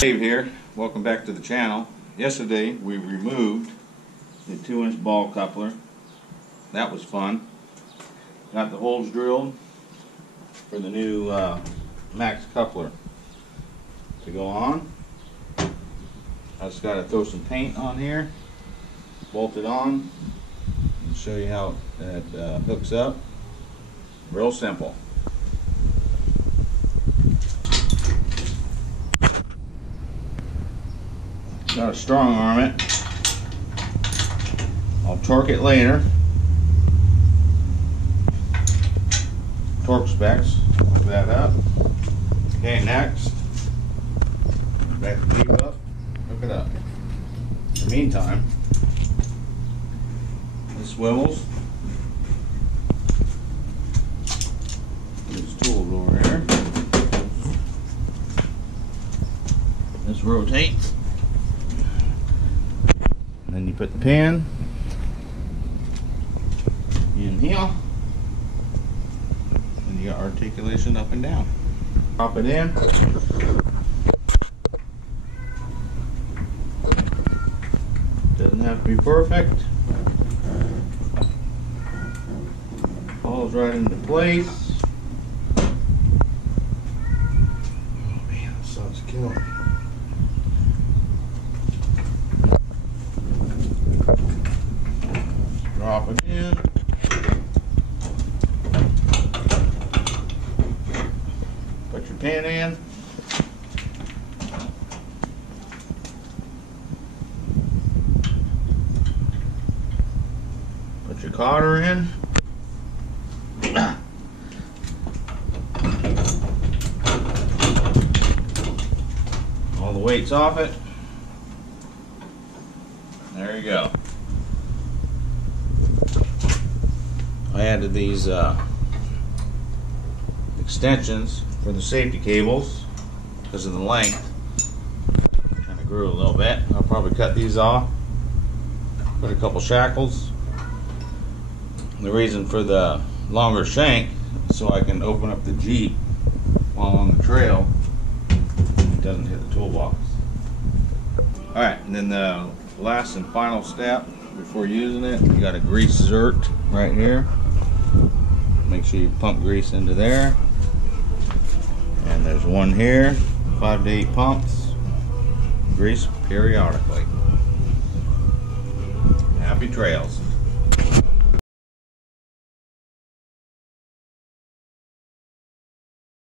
Dave here. Welcome back to the channel. Yesterday we removed the 2-inch ball coupler. That was fun. Got the holes drilled for the new max coupler to go on. I just got to throw some paint on here, bolt it on, and show you how that hooks up. Real simple. Got to strong arm it. I'll torque it later. Torque specs. Hook that up. Okay, next. Back the lever up. Hook it up. In the meantime, this swivels. There's tools over here. This rotates. And then you put the pin in here, and you got articulation up and down. Drop it in. Doesn't have to be perfect. Falls right into place. Oh man, that sucks killing me. Drop it in. Put your pin in. Put your cotter in. All the weight's off it. There you go. I added these extensions for the safety cables because of the length. Kind of grew a little bit. I'll probably cut these off. Put a couple shackles. The reason for the longer shank is so I can open up the Jeep while on the trail. It doesn't hit the toolbox. Alright, and then the last and final step before using it, you got a grease zert right here. Make sure you pump grease into there. And there's one here, 5 to 8 pumps. Grease periodically. Happy trails.